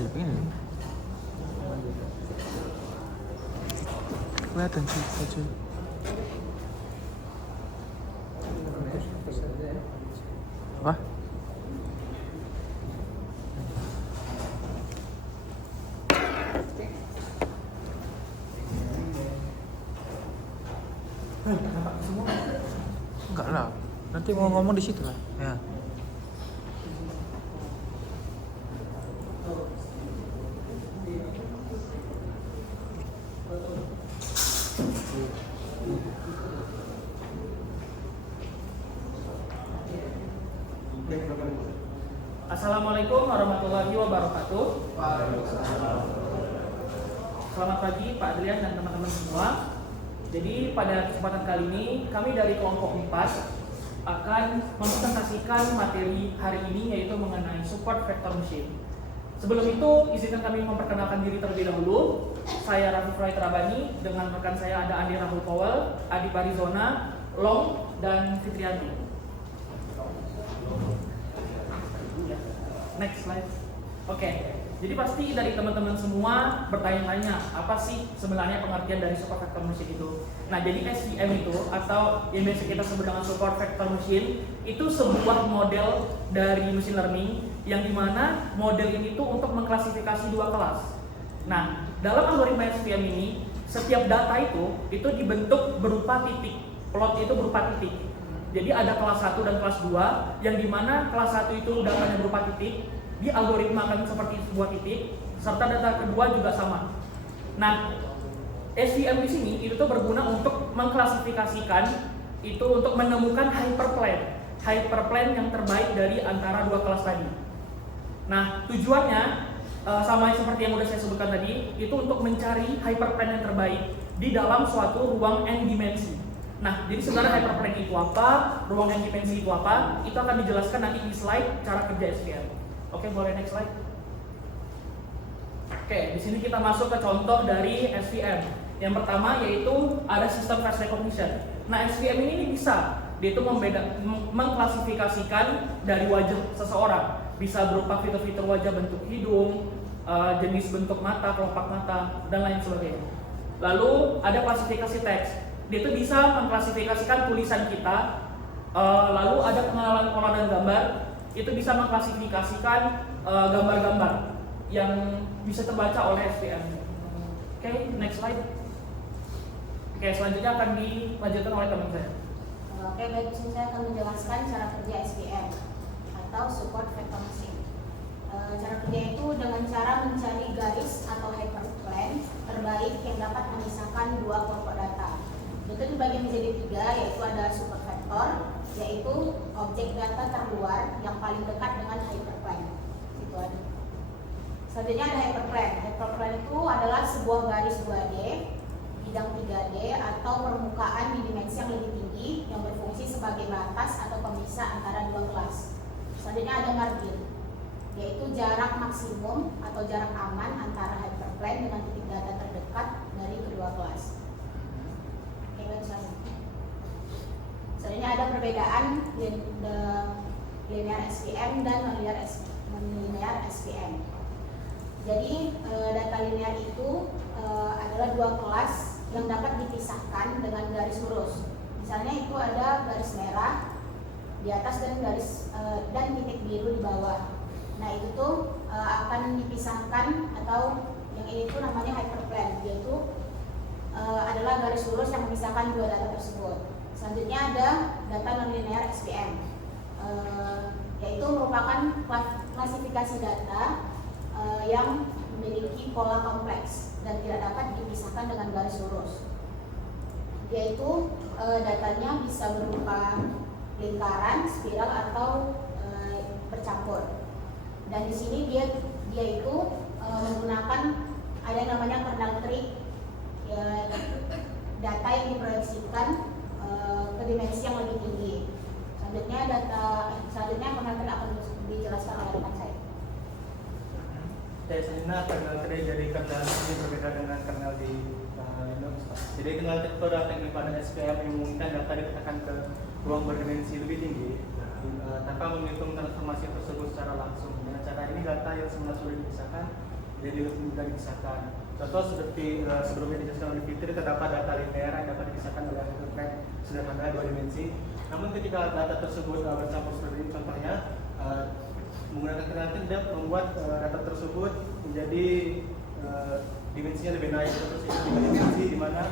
di ini. Kelihatan sih saja. Apa? Enggak lah. Nanti mau ngomong di situ lah. Ya. Assalamualaikum warahmatullahi wabarakatuh. Selamat pagi Pak Adrian dan teman-teman semua. Jadi pada kesempatan kali ini kami dari kelompok 4 akan mempresentasikan materi hari ini, yaitu mengenai support vector machine. Sebelum itu izinkan kami memperkenalkan diri terlebih dahulu. Saya Raffi Freud Rabani, dengan rekan saya ada Andi Rahul Powell, Adi Barizona, Long, dan Fitrianti. Next slide. Oke, jadi pasti dari teman-teman semua bertanya-tanya, apa sih sebenarnya pengertian dari support vector machine itu? Nah, jadi SVM itu, atau yang biasa kita sebut dengan support vector machine, itu sebuah model dari machine learning yang dimana model ini tuh untuk mengklasifikasi dua kelas. Nah, dalam algoritma SVM ini, setiap data itu dibentuk berupa titik. Plot itu berupa titik. Jadi ada kelas 1 dan kelas 2, yang dimana kelas 1 itu datanya berupa titik, di algoritma akan seperti sebuah titik, serta data kedua juga sama. Nah, SVM di sini itu tuh berguna untuk mengklasifikasikan, itu untuk menemukan hyperplane yang terbaik dari antara dua kelas tadi. Nah, tujuannya sama seperti yang udah saya sebutkan tadi, itu untuk mencari hyperplane yang terbaik di dalam suatu ruang n dimensi. Nah, jadi sebenarnya hyperplane itu apa, ruang n dimensi itu apa, itu akan dijelaskan nanti di slide cara kerja SVM. Oke, boleh next slide. Oke, di sini kita masuk ke contoh dari SVM. Yang pertama yaitu ada sistem face recognition. Nah, SVM ini bisa dia itu mengklasifikasikan dari wajah seseorang. Bisa berupa fitur-fitur wajah, bentuk hidung, jenis bentuk mata, kelopak mata, dan lain sebagainya. Lalu ada klasifikasi teks. Dia itu bisa mengklasifikasikan tulisan kita. Lalu ada pengenalan pola dan gambar. Itu bisa mengklasifikasikan gambar-gambar yang bisa terbaca oleh SVM. Oke, next slide. Oke, selanjutnya akan dilanjutkan oleh teman saya. Oke, baik, saya akan menjelaskan cara kerja SVM atau support vector machine. Cara kerja itu dengan cara mencari garis atau hyperplane terbaik yang dapat memisahkan dua kelompok data. Itu dibagi menjadi 3, yaitu ada support vector, yaitu objek data terluar yang paling dekat dengan hyperplane. Itu ada. Selanjutnya ada hyperplane. Hyperplane itu adalah sebuah garis 2D, bidang 3D, atau permukaan di dimensi yang lebih tinggi yang berfungsi sebagai batas atau pemisah antara dua kelas. Selanjutnya ada margin, yaitu jarak maksimum atau jarak aman antara hyperplane dengan titik data terdekat dari kedua kelas. Selanjutnya ada perbedaan linear SVM dan non-linear SVM. Jadi data linear itu adalah dua kelas yang dapat dipisahkan dengan garis lurus. Misalnya itu ada garis merah di atas dan titik biru di bawah. Nah, itu tuh akan dipisahkan, atau yang ini tuh namanya hyperplane, yaitu adalah garis lurus yang memisahkan dua data tersebut. Selanjutnya ada data nonlinear SVM, yaitu merupakan klasifikasi data yang memiliki pola kompleks dan tidak dapat dipisahkan dengan garis lurus. Yaitu datanya bisa berupa lingkaran, spiral, atau bercampur. Dan di sini dia itu menggunakan ada yang namanya kernel tree. Data yang diproyeksikan ke dimensi yang lebih tinggi. Selanjutnya kernel akan dijelaskan oleh rekan saya. Selanjutnya kernel tree dari kernel ini berbeda dengan kernel di Linux. Jadi kernel tree itu adalah teknik pada SVM yang memungkinkan data ditekan ke ruang berdimensi lebih tinggi tanpa menghitung transformasi tersebut secara langsung. Dengan cara ini data yang semula sudah dipisahkan jadi lebih mudah dipisahkan. Contoh seperti sebelumnya dijelaskan oleh Fitri, terdapat data linear yang dapat dipisahkan oleh internet sederhana 2 dimensi. Namun ketika data tersebut bercampur seperti ini, contohnya menggunakan kernel dia membuat data tersebut menjadi dimensinya lebih naik, terus itu 3 dimensi di mana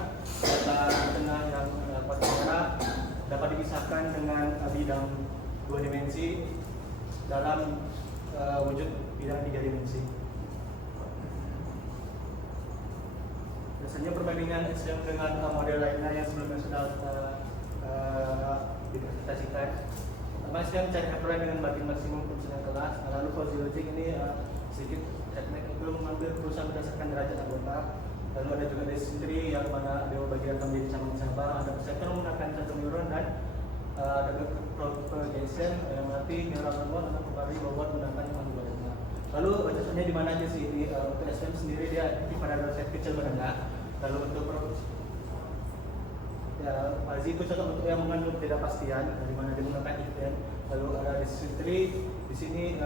data tengah yang kuadrat dapat dipisahkan dengan bidang 2 dimensi dalam wujud bidang 3 dimensi. Biasanya perbandingan SVM dengan model lainnya yang sebelumnya sudah dipresentasikan. Pertama, SVM mencari hyperline dengan bagian maksimum fungsional kelas. Lalu for logic ini sedikit teknik itu mengambil perusahaan berdasarkan derajat anggota. Lalu ada juga density yang mana dia bagian menjadi cabang-cabang. Ada perseptor menggunakan satu neuron dan ada propagation yang berarti neuron atau mempengaruhi bobot menggunakan algoritma. Lalu contohnya di mana aja sih ini untuk SVM sendiri dia aktif pada set kecil menengah. Lalu untuk Fazi itu contoh untuk yang mengandung ketidakpastian dari mana dia menggunakan event. Lalu ada density di sini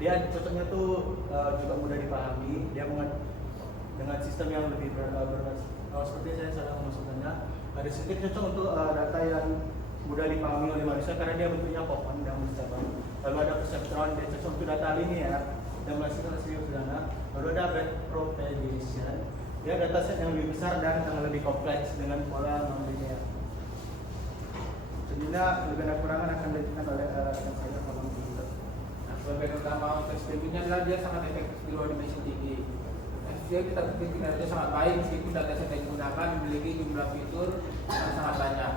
dia cocoknya tuh juga mudah dipahami. Dia dengan sistem yang lebih seperti saya salah memasukkannya. Density cocok untuk data yang mudah dipahami oleh manusia karena dia bentuknya pohon dan bercabang. Lalu ada perceptron, dia cocok untuk data linear dan menghasilkan hasil sederhana. Lalu ada backpropagation, dia dataset yang lebih besar dan yang lebih kompleks dengan pola non-linear. Sebenarnya lebih ada kurangan akan dilakukan oleh rekan saya kalau begitu. Nah, kelebihan utama untuk SPM ini adalah dia sangat efektif di luar dimensi tinggi. Dia kita kinerja sangat baik meskipun dataset yang digunakan memiliki jumlah fitur yang sangat banyak.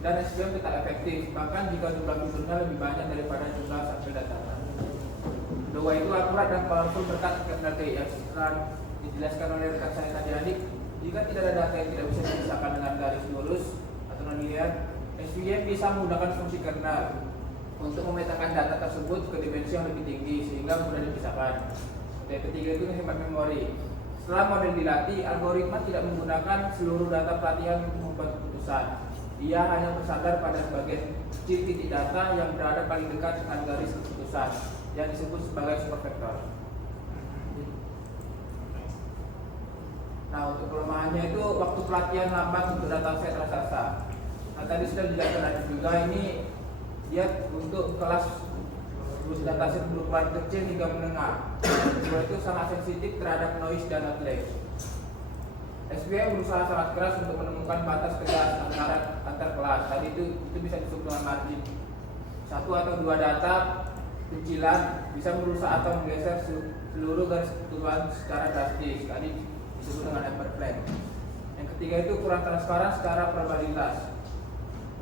Dan SPM tetap efektif, bahkan jika jumlah fiturnya lebih banyak daripada jumlah sampel data. Kedua itu akurat dan powerful berkat kernel TIF. Setelah dijelaskan oleh rekan saya tadi adik, jika tidak ada data yang tidak bisa dipisahkan dengan garis lurus atau non-linear, SVM bisa menggunakan fungsi kernel untuk memetakan data tersebut ke dimensi yang lebih tinggi sehingga mudah dipisahkan. Dan ketiga itu menghemat memori. Setelah model dilatih, algoritma tidak menggunakan seluruh data pelatihan untuk membuat keputusan. Ia hanya bersandar pada sebagian titik data yang berada paling dekat dengan garis keputusan yang disebut sebagai supervektor. Nah, untuk kelemahannya itu waktu pelatihan lambat untuk dataset raksasa. Nah, tadi sudah dijelaskan juga ini dia untuk kelas dataset berukuran kecil hingga menengah. Kedua itu sangat sensitif terhadap noise dan outlier. SVM berusaha sangat keras untuk menemukan batas kelas antar kelas. Tadi itu bisa disebut dengan margin. 1 atau 2 data kecilan bisa merusak atau menggeser seluruh garis keturunan secara drastis. Tadi disebut dengan hyperplane. Yang ketiga itu kurang transparan secara probabilitas.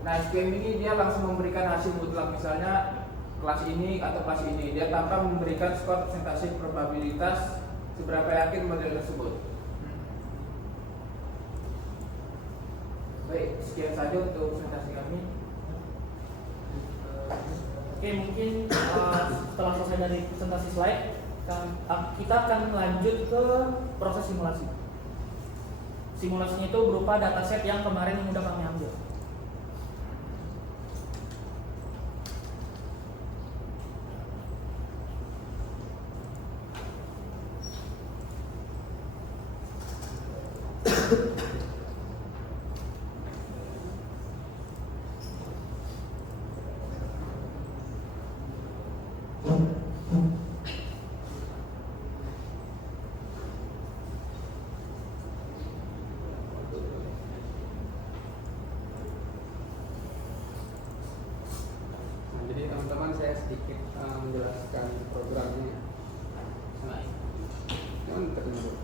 Nah, SVM ini dia langsung memberikan hasil mutlak, misalnya kelas ini atau kelas ini. Dia tanpa memberikan skor presentasi probabilitas seberapa yakin model tersebut. Baik, sekian saja untuk presentasi kami. Oke, mungkin setelah selesai dari presentasi slide, kita akan lanjut ke proses simulasi. Simulasinya itu berupa dataset yang kemarin sudah kami ambil. Saya sedikit menjelaskan programnya. Jangan terlalu.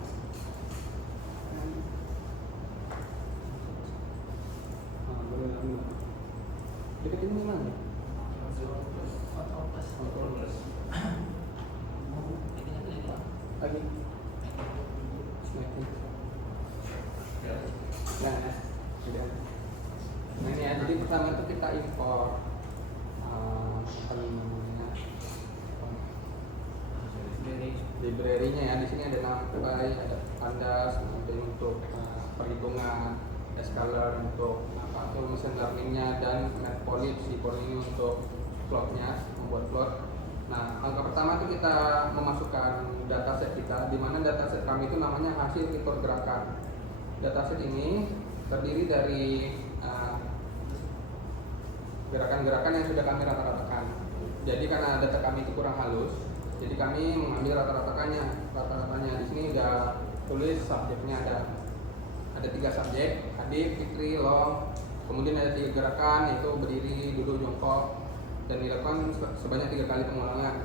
Boleh lagi. Dekat ini mana? Lagi. Nah, sudah. Nah ini ya, jadi pertama itu kita import library-nya ya. Di sini ada NumPy, ada Pandas, kemudian untuk perhitungan, ada Scalar untuk machine learning-nya, dan Matplotlib si ini untuk plotnya, membuat plot. Nah, langkah pertama itu kita memasukkan dataset kita, di mana dataset kami itu namanya hasil fitur gerakan. Dataset ini terdiri dari gerakan-gerakan yang sudah kami rata-ratakan. Jadi karena data kami itu kurang halus, jadi kami mengambil rata-ratanya. Di sini udah tulis subjeknya ada 3 subjek, hadith, fikri, long. Kemudian ada 3 gerakan, yaitu berdiri, duduk, jongkok, dan dilakukan sebanyak 3 kali pengulangan.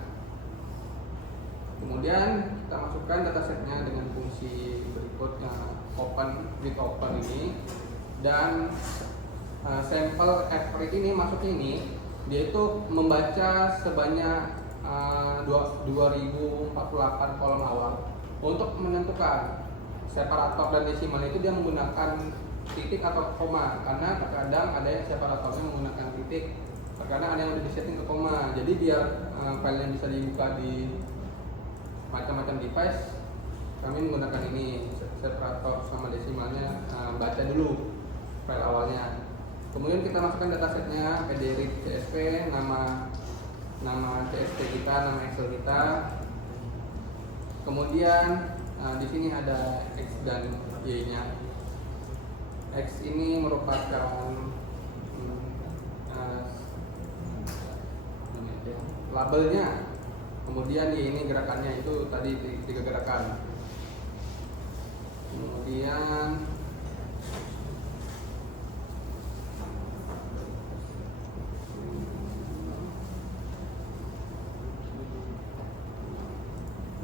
Kemudian kita masukkan datasetnya dengan fungsi berikutnya, with open ini, dan sampel average ini masuknya ini dia itu membaca sebanyak 2048 kolom awal. Untuk menentukan separator dan desimal itu dia menggunakan titik atau koma, karena terkadang ada yang separatornya menggunakan titik, terkadang ada yang udah disetting ke koma. Jadi biar file yang bisa dibuka di macam-macam device, kami menggunakan ini separator sama desimalnya, baca dulu file awalnya. Kemudian kita masukkan datasetnya, pdrit csv, nama CSV kita, nama Excel kita. Kemudian di sini ada X dan Y-nya. X ini merupakan labelnya. Kemudian Y ini gerakannya, itu tadi 3 gerakan. Kemudian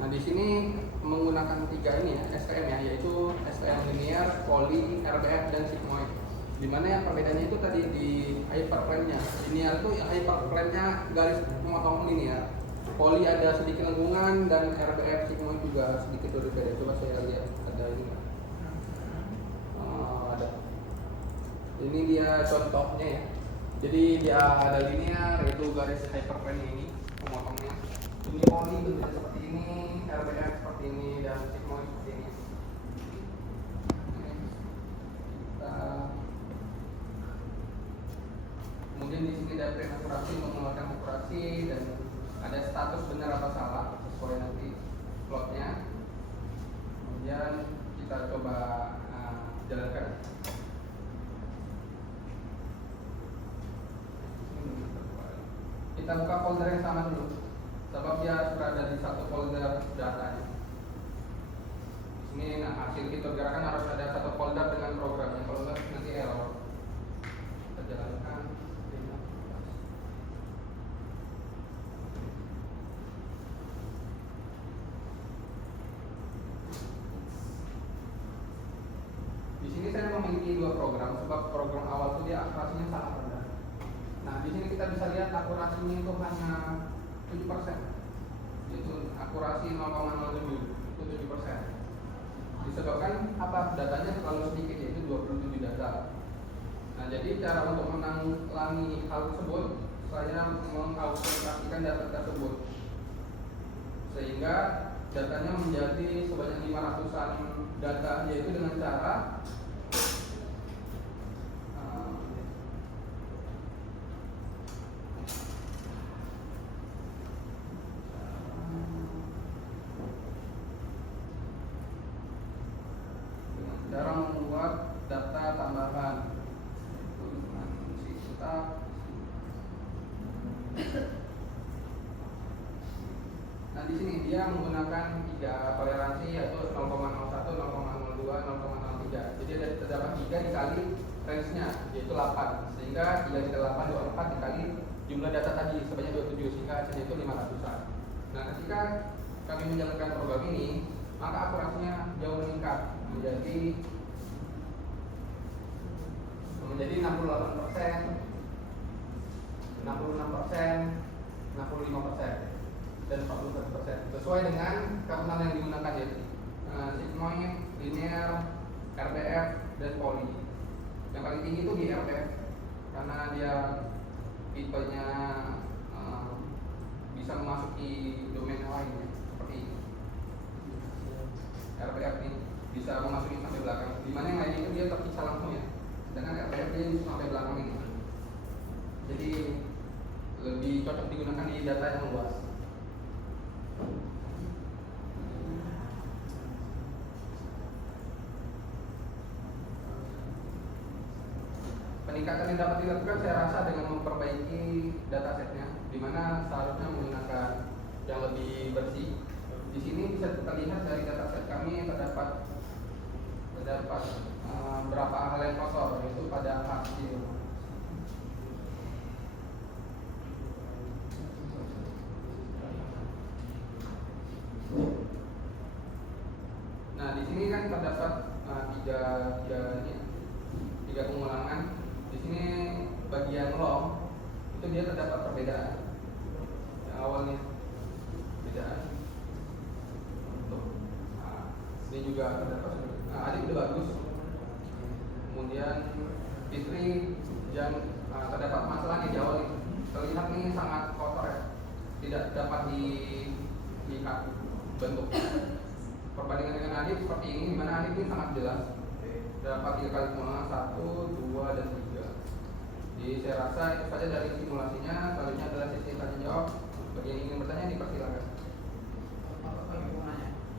di sini menggunakan 3 ini ya, STM ya, yaitu STM linear, poly, RBF, dan sigmoid. Dimana yang perbedaannya itu tadi di hyperplane-nya. Linear itu yang hyperplane-nya garis memotong linear. Poly ada sedikit lengkungan, dan RBF, sigmoid juga sedikit berbeda. Coba saya lihat, ada ini nggak? Ada. Ini dia contohnya ya. Jadi dia ada linear, yaitu garis hyperplane ini pemotongnya. Ini poly bentuknya seperti ini, RBF seperti ini, dan sigmoid seperti ini. Kemudian di sini ada print akurasi untuk mengeluarkan akurasi, dan ada status benar atau salah sesuai nanti plotnya. Kemudian kita coba jalankan. Kita buka folder yang sama dulu, sebab dia berada di satu folder datanya. Ini hasil fitur gerakan harus ada satu folder dengan programnya, kalau enggak nanti error. Kita jalankan. Di sini saya memiliki 2 program, sebab program awal itu dia akurasinya sangat rendah. Nah, di sini kita bisa lihat akurasinya itu hanya 7%. Itu akurasi 0,07 itu 7%. Disebabkan apa? Datanya terlalu sedikit, yaitu 27 data. Nah, jadi cara untuk menanggulangi hal tersebut, saya mengautomatisasikan data tersebut sehingga datanya menjadi sebanyak 500-an data, yaitu dengan cara membuat data tambahan. Nah, di sini dia menggunakan 3 toleransi, yaitu 0,01, 0,02, 0,03. Jadi terdapat 3 dikali range-nya, yaitu 8. Sehingga 3 dikali 8, 24 dikali jumlah data tadi sebanyak 27, sehingga hasilnya itu 500-an. Nah, ketika kami menjalankan program ini, maka akurasinya jauh meningkat menjadi 68%, 66%, 65%, dan 41%, sesuai dengan kernel yang digunakan, yaitu sigmoid, linear, RBF, dan poly. Yang paling tinggi itu di RBF karena dia tipenya bisa memasuki domain yang lain ya, seperti ini. RBF ini bisa memasuki sampai belakang, dimana yang lain itu dia terpisah langsung ya, sedangkan RBF dia sampai belakang ini. Jadi lebih cocok digunakan di data yang luas. peningkatan yang dapat dilakukan saya rasa dengan memperbaiki datasetnya, di mana seharusnya menggunakan yang lebih bersih. Di sini bisa terlihat dari dataset kami terdapat berapa hal yang kotor, yaitu pada hasil. Nah, di sini kan terdapat tiga pengulangan. Di sini bagian long itu dia terdapat perbedaan. Yang awalnya perbedaan. Ini juga terdapat. Adik udah bagus. Kemudian Fitri dan terdapat masalah di awal nih. Terlihat ini sangat kotor ya. Tidak dapat dilihat bentuk. Perbandingan dengan Adit seperti ini, di mana Adit ini sangat jelas. Dapat 3 kali pengulangan, 1, 2, dan 3. Jadi saya rasa itu saja dari simulasinya. Selanjutnya adalah sesi tanya jawab. Bagi yang ingin bertanya dipersilakan.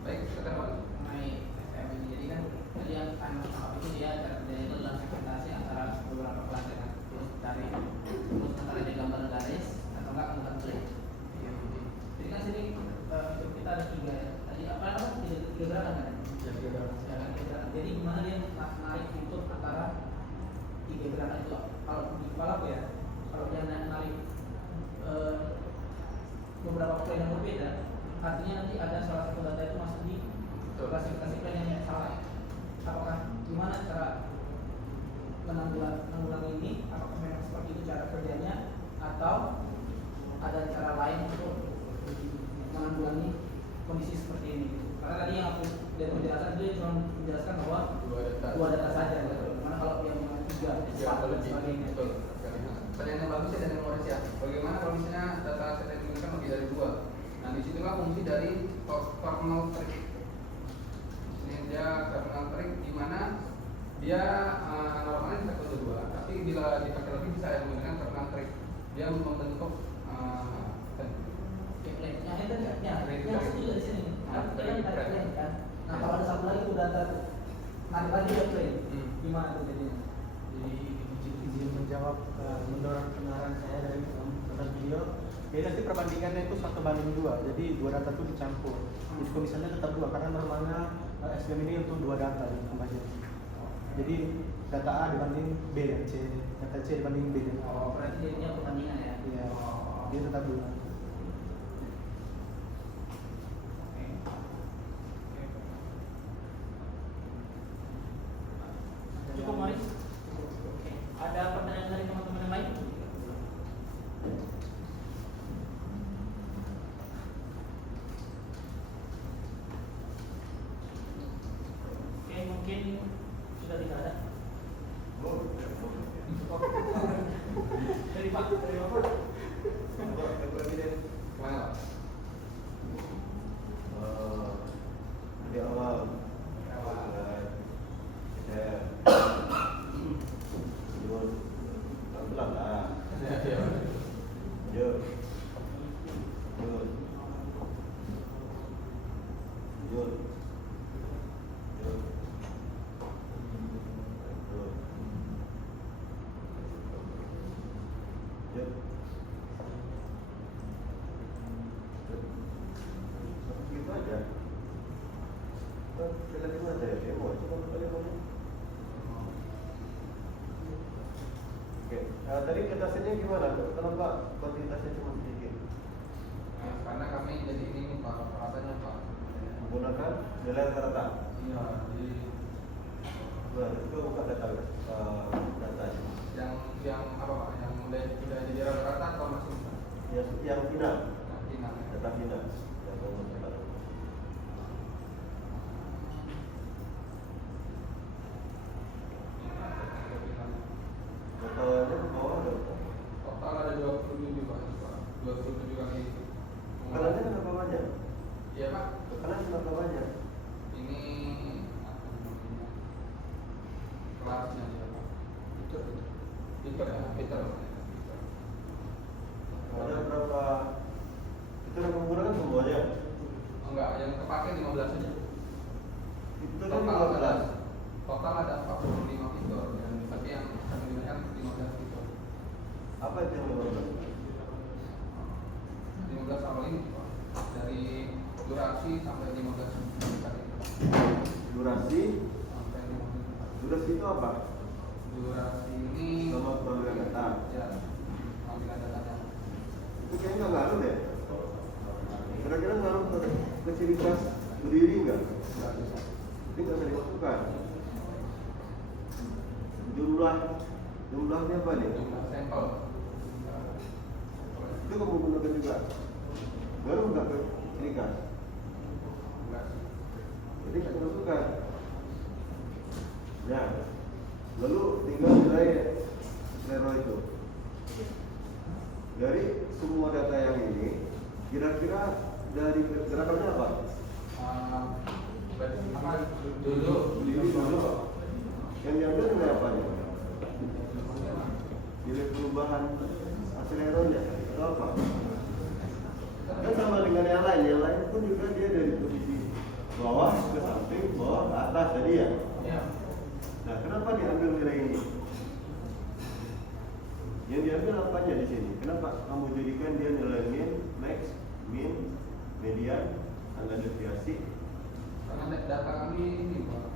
Baik, silakan. Mengenai SPM ini, jadi kan tadi yang kami tangkap itu dia cara kerjanya itu adalah segmentasi antara beberapa kelas ya kan, terus antara dia gambar garis atau enggak gambar play. Jadi kan sini hidup kita ada 3 ya. Tadi apa tiga gerakan kan? Ya, tiga gerakan. Jadi gimana dia narik YouTube antara 3 gerakan itu? Kalau di kepala aku ya, kalau dia narik beberapa play yang berbeda, artinya nanti ada salah satu data itu masuk di klasifikasi plan yang salah ya. Apakah gimana cara menanggulangi ini? Apakah memang seperti itu cara kerjanya atau ada cara lain untuk menanggulangi kondisi seperti ini? Karena tadi yang aku dari penjelasan itu cuma menjelaskan bahwa dua data saja gitu. Mana kalau yang 3, 4 dan sebagainya. Betul. Pertanyaan yang bagus ya dan yang menarik ya. Bagaimana kalau misalnya data set yang diinginkan lebih dari 2? Nah, disitulah fungsi dari kernel trick. Ini dia kernel trick di mana dia normalnya bisa ke 2, tapi bila dipakai lebih bisa yang menggunakan kernel trick. Dia membentuk yang itu yang satu juga di sini. Kan? Nah, kalau ada satu lagi udah narik lagi ya play. Gimana tuh jadinya? Jadi izin menjawab mendorong kebenaran saya dari nonton video. Jadi nanti perbandingannya itu 1:2, jadi 2 data itu dicampur. Jadi komisannya tetap 2 karena normalnya SPM ini untuk 2 data di pembagian. Jadi data A dibanding B dan C, data C dibanding B dan A. Oh, berarti jadinya perbandingan ya? Iya, dia tetap 2. Cukup Maris? Oke. Ada pertanyaan dari teman-teman yang lain? Oke, mungkin sudah tidak ada. Dari Pak. Mana? Di awal saya jujur pelan lah jujur gitu aja. Kita gimana ya? Demo cuma kali ngomong. Oke, tadi datasetnya gimana? Kenapa kuantitasnya cuma sedikit? Karena kami jadi ini Pak, peralatannya Pak. Menggunakan nilai rata-rata. Iya, jadi Nah, itu buka data datanya. yang apa Pak? Yang udah jadi rata-rata atau masih? Yang final, Final. data final. Yang nomor sekarang. Totalnya ke bawah ada berapa? Total ada 27 Pak. 27 kali. Tekanannya kenapa banyak? Iya Pak. Tekanan kenapa banyak? Ini kelasnya dia Pak. Peter ya, Peter. Ada berapa? Itu yang menggunakan semuanya. Apa itu yang 15? 15 awal ini dari durasi sampai 15 kali. Durasi Sampai 15. durasi itu apa? Durasi ini Sama pengambilan data. ya pengambilan datanya. Itu kayaknya nggak ngaruh deh. Kira-kira ngaruh ke ciri khas berdiri nggak? Nggak bisa. Ini nggak bisa dimasukkan. Jumlahnya apa nih? Jumlah sampel. Itu kamu gunakan juga. Ngaruh nggak ke ciri khas? Enggak. Jadi nggak dimasukkan. Nah, lalu tinggal nilai zero itu. Dari semua data yang ini, kira-kira dari gerakannya apa? Apa duduk Berdiri dulu. Yang diambil nilai apa nih? Nilai perubahan akseleronya atau apa? Kan sama dengan yang lain pun juga dia dari posisi bawah ke samping, bawah ke atas tadi ya. ya. Nah, kenapa diambil nilai ini? Yang diambil apanya di sini? Kenapa kamu jadikan dia nilai min, max, min, median, standar deviasi? Karena data kami ini Pak.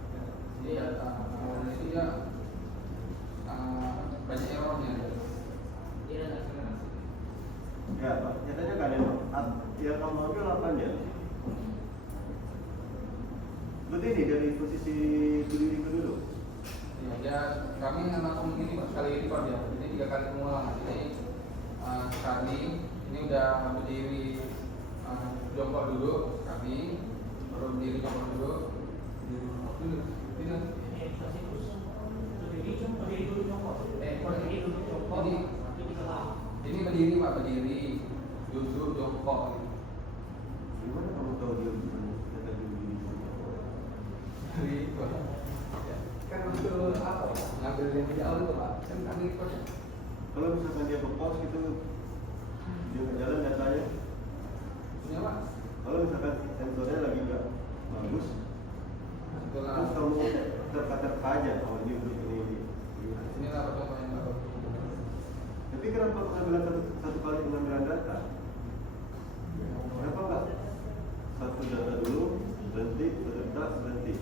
Jadi data awalnya itu ya banyak errornya. Dia ada akselerasi. Ya, Pak, nyatanya kan yang kamu ambil apanya? Berdiri dari posisi berdiri ke duduk. Ya, dia kami langsung ini Pak, sekali record ya. Jadi 3 kali pengulangan. Jadi sekali ini udah berdiri jongkok duduk sekali, baru berdiri jongkok duduk, duduk. Ini berdiri Pak, berdiri, duduk, jongkok. Gimana kamu tahu dia kata berdiri? Dari itu kan untuk apa? Ngambil yang di awal itu Pak, kan kami record. Kalau misalkan dia berpos gitu, dia nggak jalan datanya. Punya Pak? Kalau misalkan sensornya lagi nggak bagus, Itulah. terus kamu terka-terka aja kalau dia duduk ini. Inilah contohnya Pak. Tapi kenapa pengambilan satu kali pengambilan data? Kenapa enggak? Satu data dulu, berhenti, data, berhenti.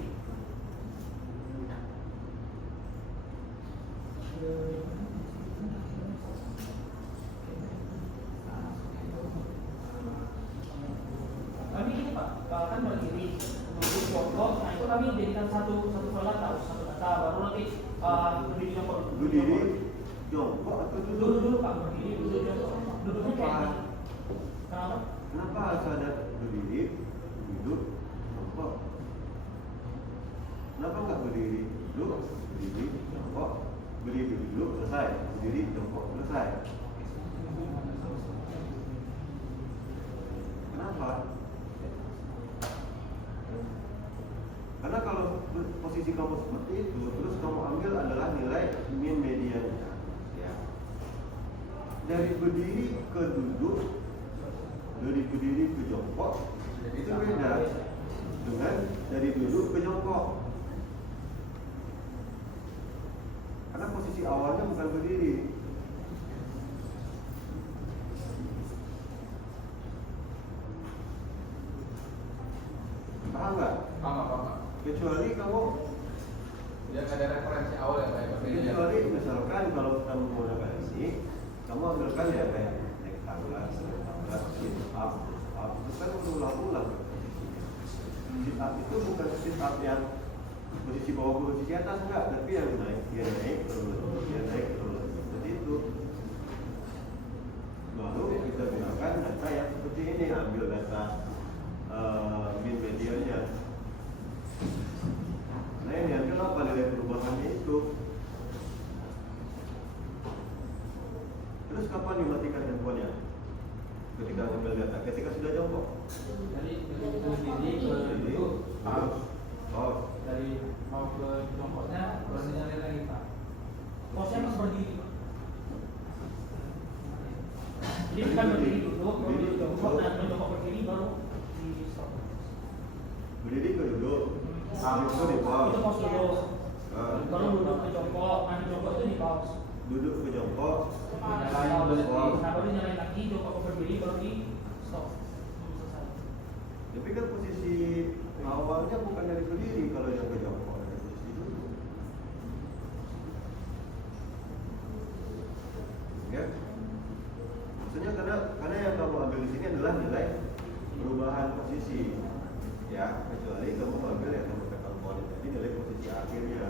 Kami ini Pak, kan berdiri duduk jongkok, nah itu kami jadikan satu file data, satu data, baru nanti berdiri jongkok. Berdiri, jongkok atau duduk? Dulu Pak, berdiri duduk jongkok. Duduknya kayak gini. Kenapa? Kenapa harus ada berdiri, duduk, jongkok? Kenapa enggak berdiri, duduk, berdiri, jongkok, berdiri duduk, selesai, berdiri, jongkok, selesai? Kenapa? Karena kalau posisi kamu seperti itu, terus kamu ambil adalah nilai min mediannya. Ya. Dari berdiri ke duduk, dari berdiri ke jongkok, itu beda dengan dari duduk ke jongkok. Karena posisi awalnya bukan berdiri. Paham nggak? Paham. Kecuali kamu Dia nggak ada referensi awal ya Pak. kecuali misalkan kalau kita menggunakan ini, kamu ambilkan ya kayak naik tangga, sit up, itu kan ulang-ulang. Sit up itu bukan sit up yang posisi bawah posisi atas enggak, tapi yang naik, dia naik terus, seperti itu. Lalu kita gunakan data yang seperti ini, ambil data min mediannya. Nah ini ambil apa nilai perubahannya itu. Terus kapan dimatikan handphonenya? Ketika ambil data, ketika sudah jongkok. Dari berdiri ke duduk, Oh, dari mau ke jongkoknya baru nyari lagi Pak. Posnya masih berdiri Pak. Jadi bukan berdiri duduk, berdiri jongkok, nah jongkok berdiri baru di stop. berdiri ke duduk, itu di pause. Itu pause dulu. Nah, Baru duduk ke jongkok, nah di jongkok itu di pause. duduk ke jongkok, Nyalain berhenti. Nah baru nyalain lagi, jongkok berdiri baru di stop. Selesai. Tapi kan posisi awalnya bukan dari berdiri kalau yang ke jongkok, dari posisi duduk. Ya. Maksudnya karena yang kamu ambil di sini adalah nilai perubahan posisi. Ya, kecuali kamu ambil yang kamu komponen. Jadi nilai posisi akhirnya.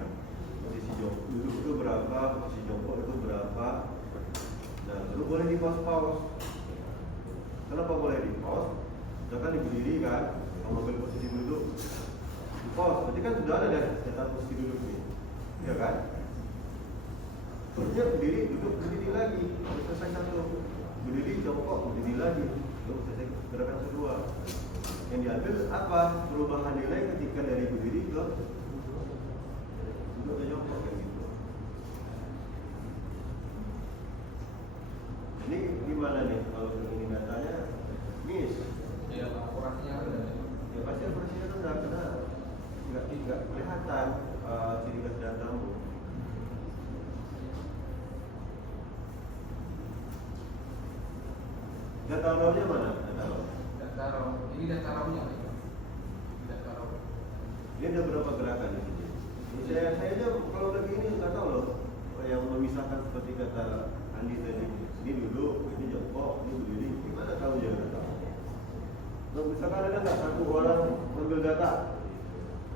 Posisi duduk itu berapa, posisi jongkok itu berapa. Nah, lu boleh di pause. Kenapa boleh di pause? Jangan berdiri kan, kamu ambil posisi duduk di pause, berarti kan sudah ada data posisi duduk nih, ya kan? Terusnya berdiri, duduk, berdiri lagi, selesai satu. Berdiri, jongkok, berdiri lagi, terus selesai gerakan kedua. Yang diambil apa? Perubahan nilai ketika dari berdiri ke duduk ke jongkok kayak gitu. Ini gimana nih kalau ini datanya miss? Ya, akurasinya rendah. Ya pasti akurasinya rendah karena nggak kelihatan ciri khas datamu. Data raw-nya mana? Data raw. Ini data raw-nya. Data raw. Ini ada berapa gerakan di sini? Saya aja kalau lagi ini nggak tahu loh yang memisahkan seperti kata Andi tadi. Ini duduk, ini jongkok, ini berdiri. Gimana tahu dia nggak tahu? Nah, misalkan ada nggak satu orang mengambil data?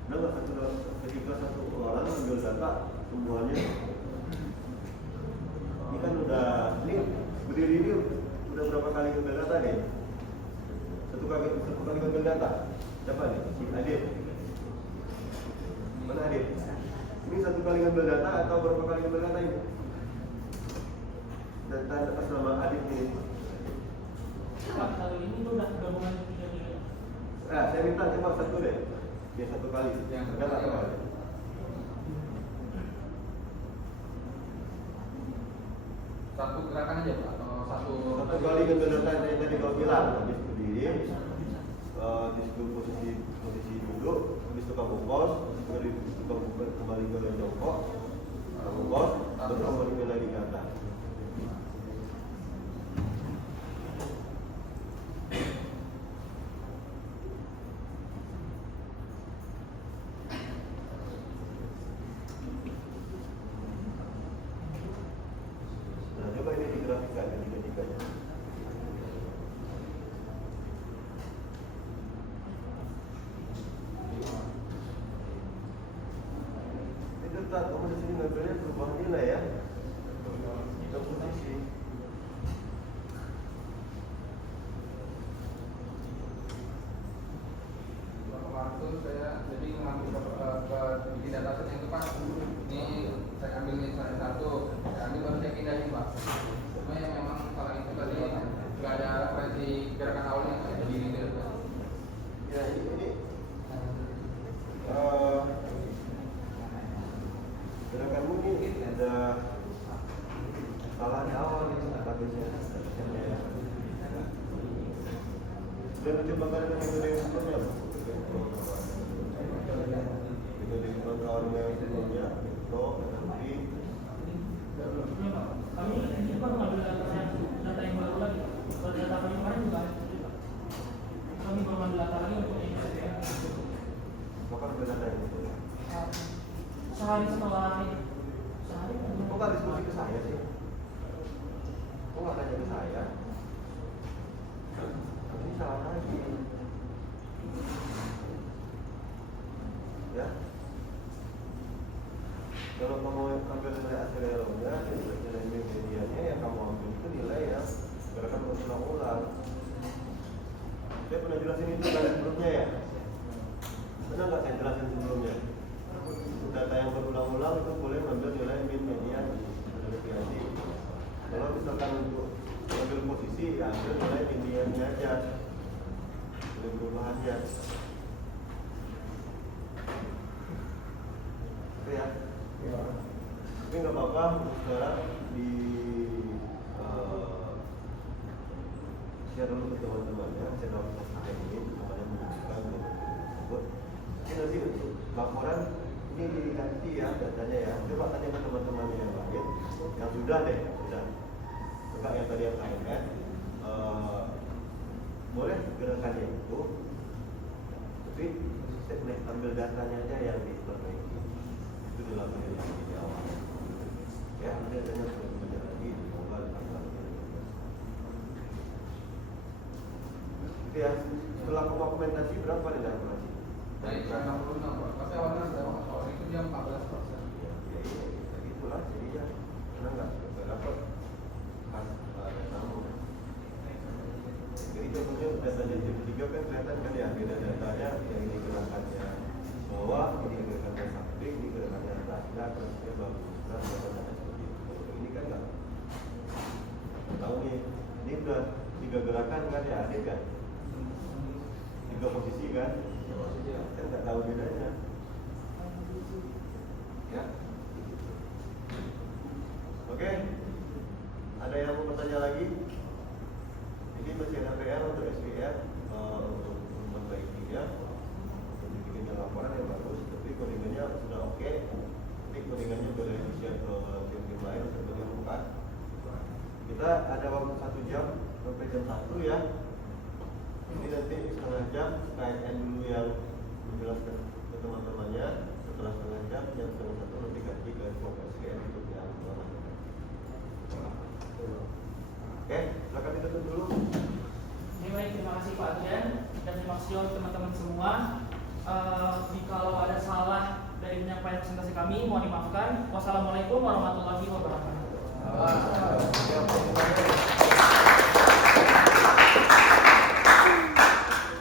Ada nggak ketika satu orang mengambil data semuanya? Ini kan udah, ini berdiri ini udah berapa kali ngambil data nih? Satu kali ngambil data. Siapa nih? Si Adit. Mana Adit? Ini satu kali ngambil data atau berapa kali ngambil data ini? Data atas nama Adit ini. Kali ini udah gabungan tiga-tiga. Saya minta coba satu deh. Dia satu kali. Yang Ada nggak satu kali? Satu gerakan aja Pak, atau Satu kali ngambil data yang tadi kau bilang. Habis berdiri, di posisi duduk, habis itu kamu pause, habis itu kamu kembali ke jongkok, kamu pause, terus kembali lagi ke atas. Nah, coba ini digrafikkan ketiga-tiganya. Itu tak kamu di sini ngambilnya perubahan nilai ya. Kita posisi. kemarin tuh saya jadi mengambil bikin dataset yang itu Pak. Ini saya ambil nih satu, saya ambil baru saya pindahin Pak. Cuma yang memang salah itu tadi nggak ada referensi gerakan awalnya saya jadi ini Pak. Ya ini gerakanmu ini ada salah di awal nih tabelnya. Dan coba kalian metode yang sebelumnya. Metode pengetahuan yang sebelumnya, nanti. Kami ini baru ngambil data yang baru lagi. Kalau data kami kemarin juga ada juga. Kami baru ngambil data lagi untuk ini. Maka berdata ini. Sehari setelah ini. Sehari. Kok nggak diskusi ke saya sih? Kok nggak tanya ke saya? Ini salah lagi. Ya. Kalau kamu ambil nilai akseleromnya, nilai mediannya yang kamu ambil itu nilai yang gerakan berulang-ulang. Saya pernah jelasin itu kan sebelumnya ya. Pernah nggak saya jelasin sebelumnya? Data yang berulang-ulang itu boleh mengambil nilai median deviasi. Kalau misalkan untuk ambil posisi, ya ambil nilai mediannya aja, nilai perubahannya. Oke ya? Ya. Tapi nggak apa-apa sekarang di share dulu ke teman-temannya. Saya dapat ini namanya menunjukkan tersebut. Ini nanti untuk laporan ini diganti ya datanya ya. Coba tanya ke teman-teman yang lain yang sudah deh, sudah. enggak yang tadi yang KMS, boleh gerakannya itu, tapi step ambil datanya aja yang diperbaiki. Itu dilakukan di awal. Ya, nanti datanya sebentar lagi dicoba itu ya. Setelah dokumentasi berapa nih akurasi? Baik, 66 Pak. Tapi awalnya awal itu dia 14%. Ya itulah jadinya karena nggak dapat kan namun. Jadi contohnya data dari tiga kan kelihatan kan ya beda datanya yang ini gerakannya bawah, ini gerakannya samping, ini gerakannya tanda, terusnya bagus, dan seperti itu. Ini kan nggak tahu nih, ini udah 3 gerakan kan ya adil kan? 3 posisi kan? Kan nggak tahu bedanya. Ya. Oke. Ada yang mau bertanya lagi? Ini masih ada PR untuk SPR untuk memperbaikinya, untuk bikin laporan yang bagus. Tapi codingannya sudah oke. Nanti codingannya boleh di-share ke tim-tim lain untuk dilakukan. Kita ada waktu 1 jam sampai jam 1 ya. Ini nanti setengah jam KNN dulu yang menjelaskan ke teman-temannya. Setelah setengah jam, jam 1 nanti ganti ke SPR untuk yang selanjutnya. Oke, silakan ditutup dulu. Baik, terima kasih Pak Adrian dan terima kasih teman-teman semua. Jikalau ada salah dari penyampaian presentasi kami, mohon dimaafkan. Wassalamualaikum warahmatullahi wabarakatuh.